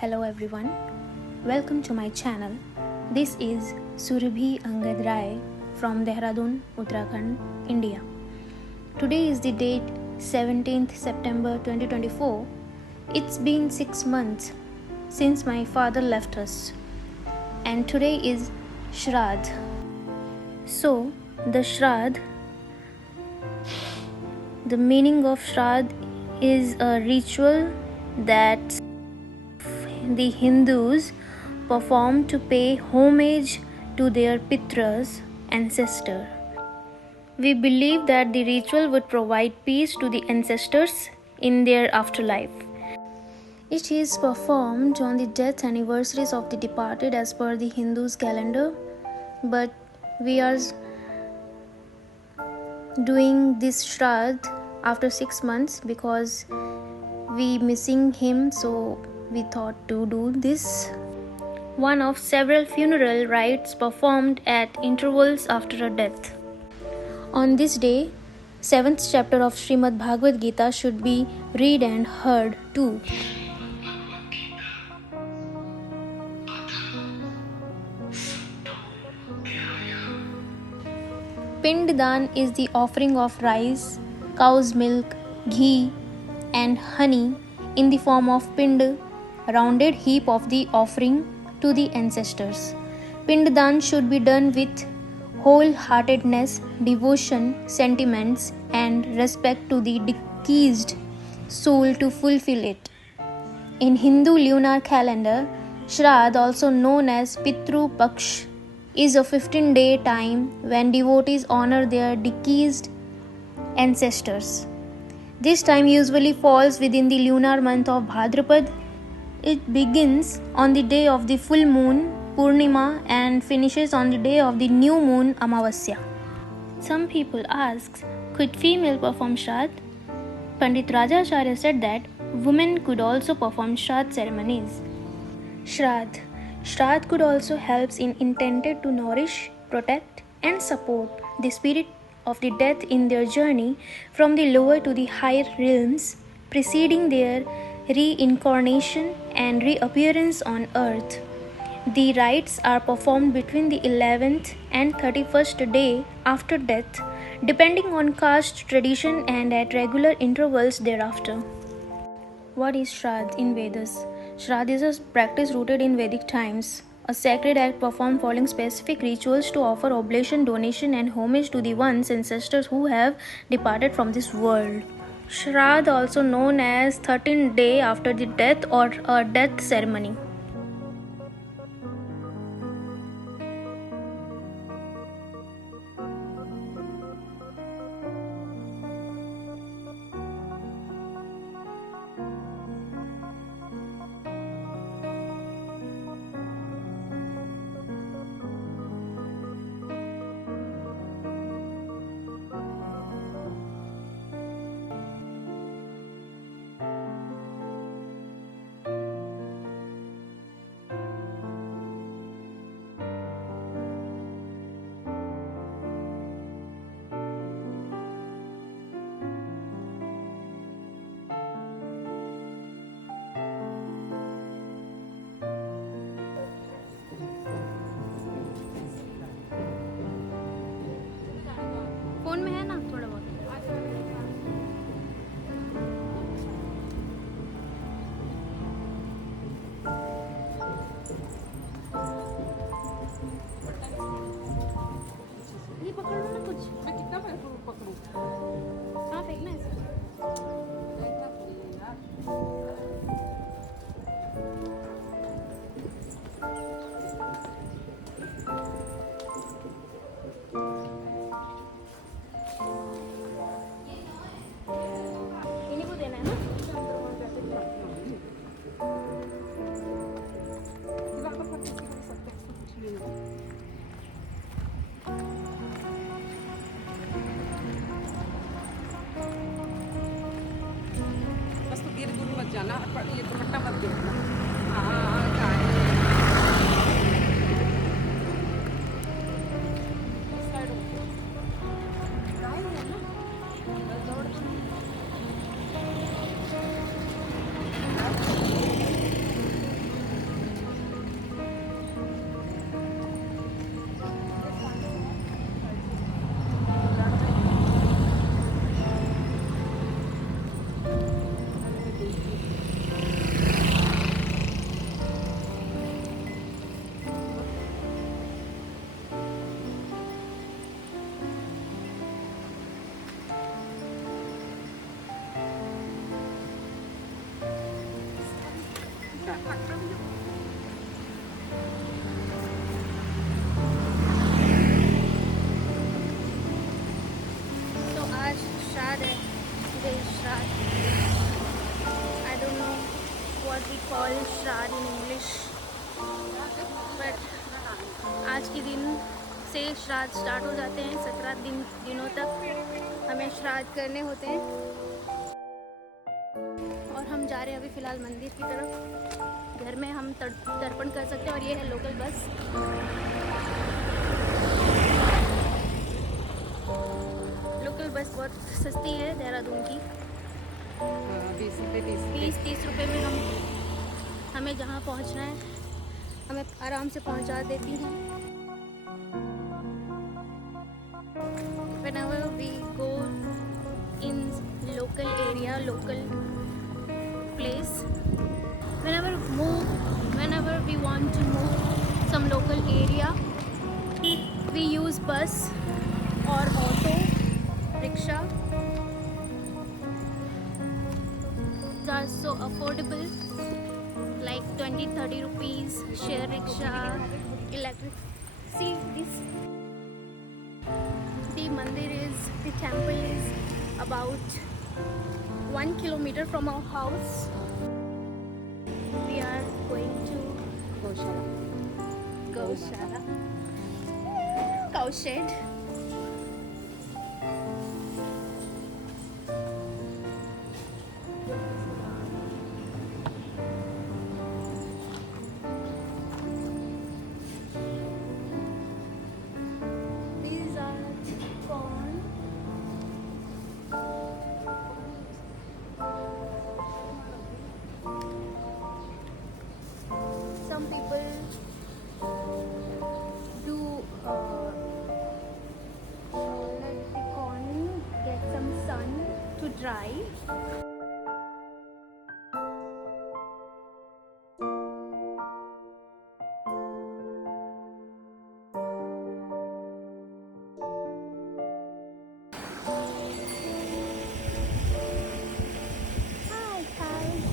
Hello everyone, welcome to my channel. This is Surabhi Angad Rai from Dehradun, Uttarakhand, India. Today is the date 17th September 2024. It's been 6 months since my father left us, and today is Shraddh. So, the meaning of Shraddh is a ritual that the Hindus perform to pay homage to their Pitras, ancestor. We believe that the ritual would provide peace to the ancestors in their afterlife. It is performed on the death anniversaries of the departed as per the Hindus' calendar, but we are doing this Shraddh after 6 months because we missing him, so we thought to do this. One of several funeral rites performed at intervals after a death. On this day, 7th chapter of Srimad Bhagavad Gita should be read and heard too. Pinddan is the offering of rice, cow's milk, ghee, and honey in the form of pind, rounded heap of the offering to the ancestors. Pinddan should be done with wholeheartedness, devotion, sentiments, and respect to the deceased soul to fulfill it. In Hindu lunar calendar, Shraddh, also known as Pitru Paksh, is a 15-day time when devotees honor their deceased ancestors. This time usually falls within the lunar month of Bhadrapad. It begins on the day of the full moon, Purnima, and finishes on the day of the new moon, Amavasya. Some people ask, could female perform Shraddh? Pandit Rajacharya said that women could also perform Shraddh ceremonies. Shraddh could also help in intended to nourish, protect, and support the spirit of the dead in their journey from the lower to the higher realms, preceding their reincarnation and reappearance on earth. The rites are performed between the 11th and 31st day after death, depending on caste tradition, and at regular intervals thereafter. What is Shraddh in Vedas? Shraddh is a practice rooted in Vedic times, a sacred act performed following specific rituals to offer oblation, donation, and homage to the one's ancestors who have departed from this world. Shraddh, also known as 13th day after the death or a death ceremony. So आज श्राद्ध है, today is श्राद्ध. I don't know what we call श्राद्ध in English, but आज के दिन से श्राद्ध स्टार्ट हो जाते हैं. 17 दिनों तक हमें श्राद्ध करने होते हैं. और हम जा रहे हैं अभी फ़िलहाल मंदिर की तरफ. घर में हम तर्पण कर सकते हैं. और ये है लोकल बस. लोकल बस बहुत सस्ती है देहरादून की. 20-30 रुपये में हमें जहाँ पहुँचना है हमें आराम से पहुँचा देती हैं. Whenever we go in local area, local place, whenever we want to move some local area, we use bus or auto, rickshaw. They are so affordable, like 20-30 rupees. Share rickshaw, electric. See this. The temple is about 1 kilometer from our house. We are going to Gaushala. Cow shed. These are corn. Some people do let the corn get some sun to dry. Hi, guys.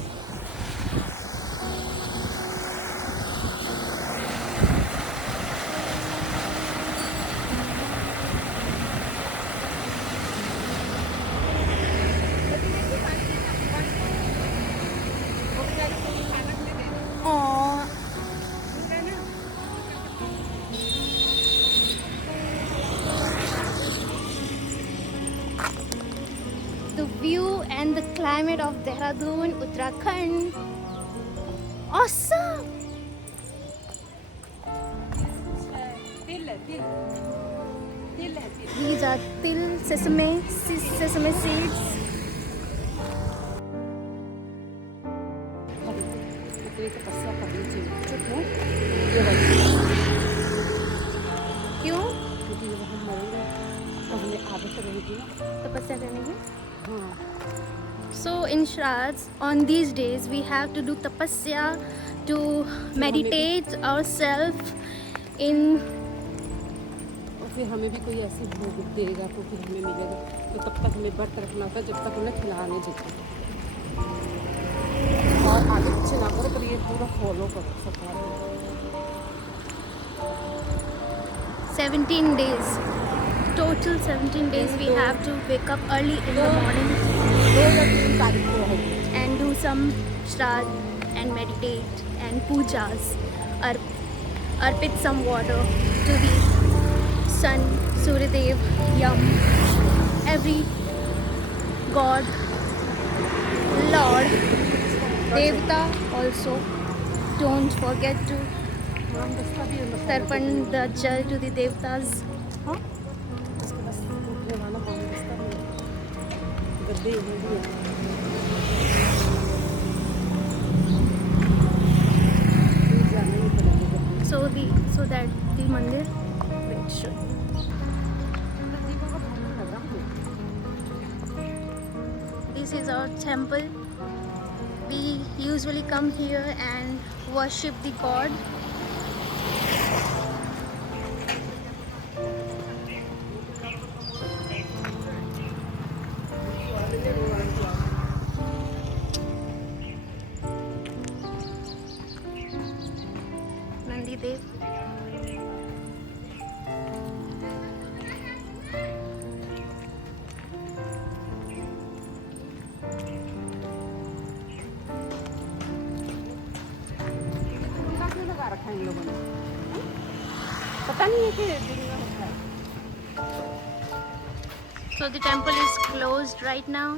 The view and the climate of Dehradun, Uttarakhand. Awesome! These are sesame seeds. क्यों? क्योंकि जब हम मरेंगे तो हमें आदत रहेगी ना तपस्या करने की. हाँ. So in Shraddh, on these days we have to do tapasya to meditate ourselves in. और फिर हमें भी कोई ऐसी भोग देगा तो फिर हमें मिलेगा. तो तब तक हमें व्रत रखना होता है जब तक उन्हें खिलाने देते. और आगे पीछे ना करो पर ये पूरा फॉलो करो सबका. 17 days. Total 17 days we have to wake up early in the morning 2 या 3 तारीख को है. and do some Shraddh and meditate and pujas. Arpit some water to the sun, Suryadev, Yam, every god, Lord, Devta also. Don't forget to tarpan the jal to the Devtas. हाँ. उसके बाद उठने वाला पानी बस्ता भी है. गद्दे ये भी है. दूर जाना ही पड़ेगा. So that the mandir should. This is our temple. We usually come here and worship the god. इथे. झूला क्यों लगा रखा है इन लोगों ने? पता नहीं है कि दिन में होता है. So the temple is closed right now.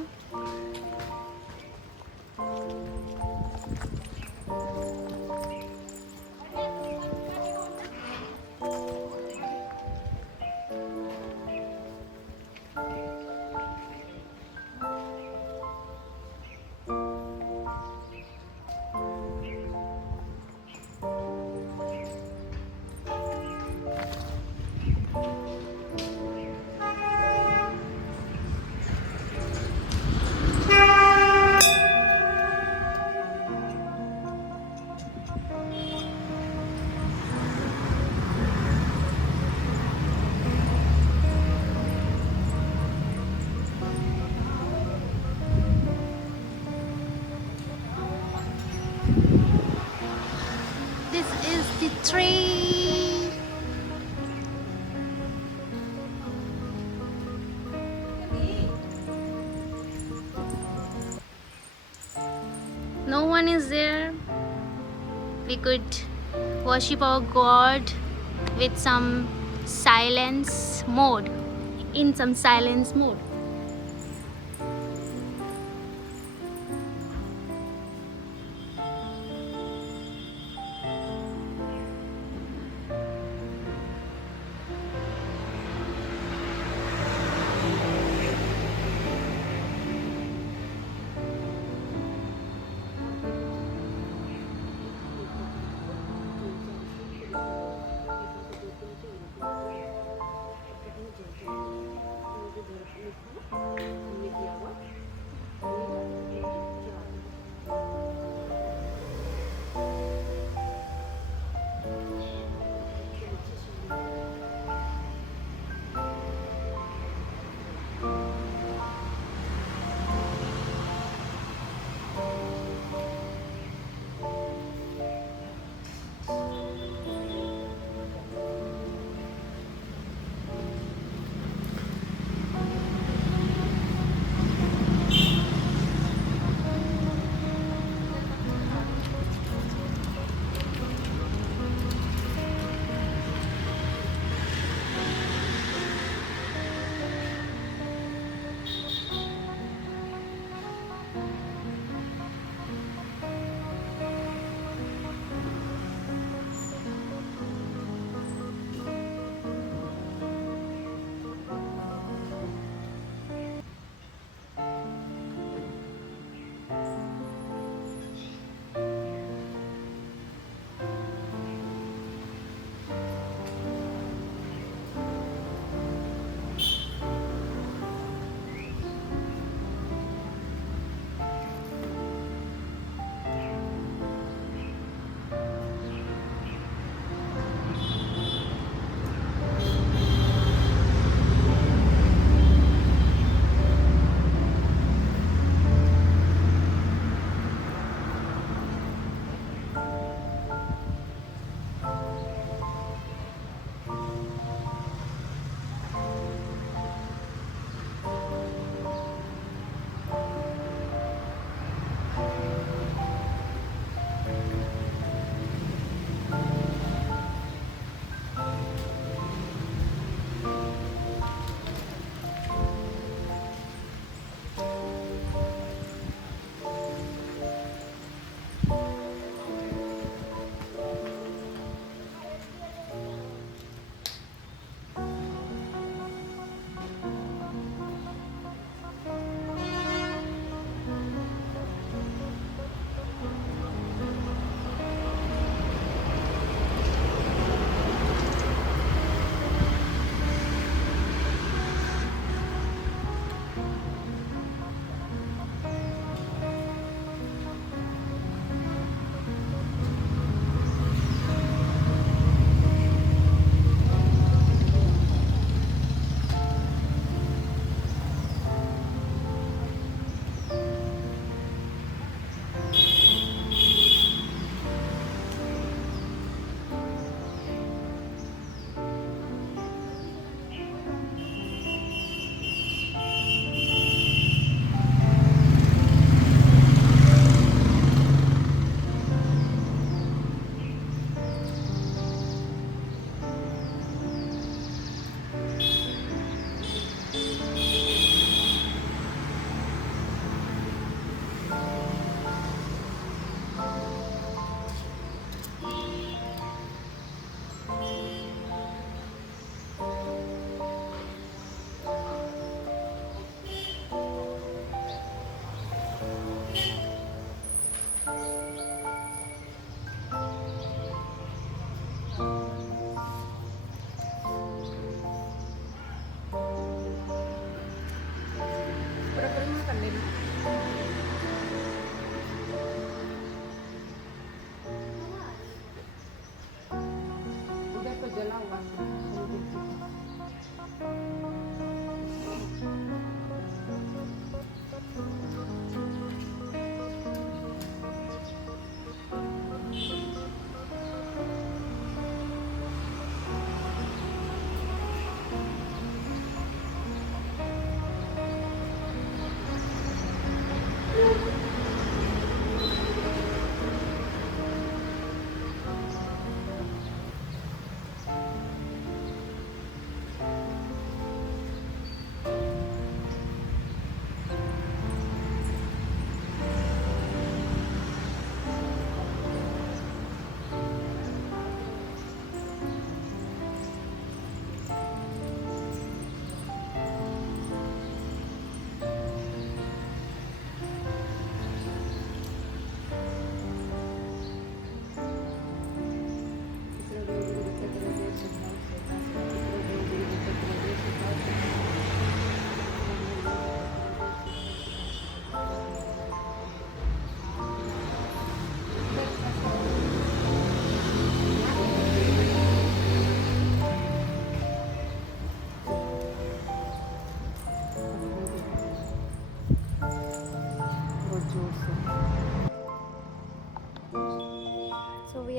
This is the tree. No one is there. We could worship our God with some silence mode. In some silence mode.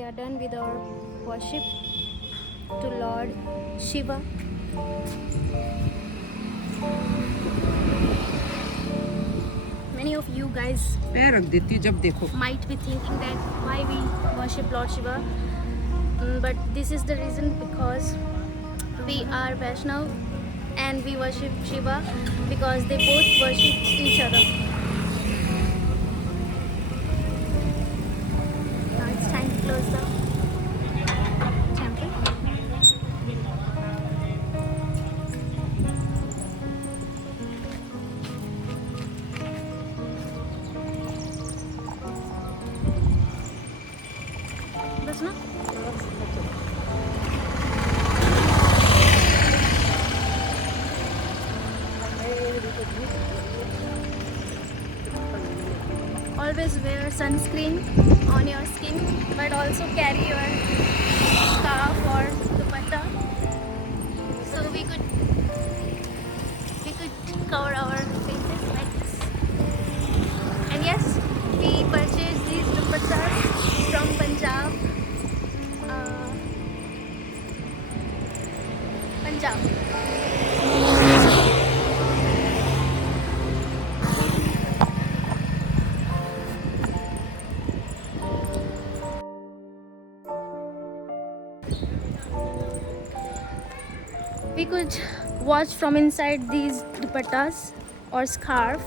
we are done with our worship to Lord Shiva. Many of you guys पैर रख देती है जब देखो. might be thinking that why we worship Lord Shiva. But this is the reason, because we are Vaishnav and we worship Shiva because they both worship each other. Now it's time to close the temple. बस ना. Always wear sunscreen on your skin, but also carry your scarf or dupatta, so we could cover our faces like this. And yes, we purchased these dupattas from Punjab. We could watch from inside these dupattas or scarf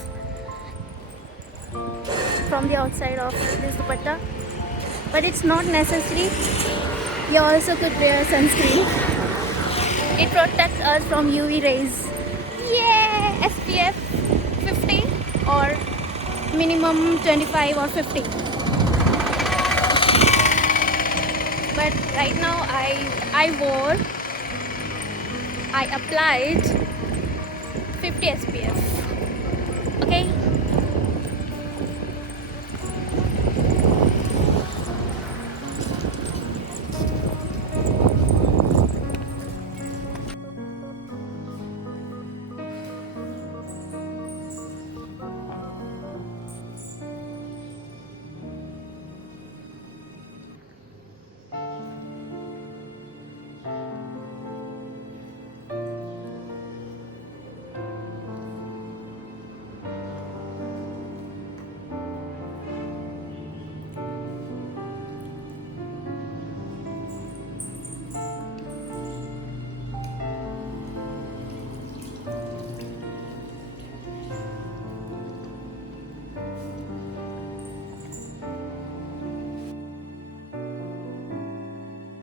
from the outside of this dupatta, but it's not necessary. You also could wear sunscreen. It protects us from UV rays. Yeah, SPF 50 or minimum 25 or 50. But right now I applied 50 SPF.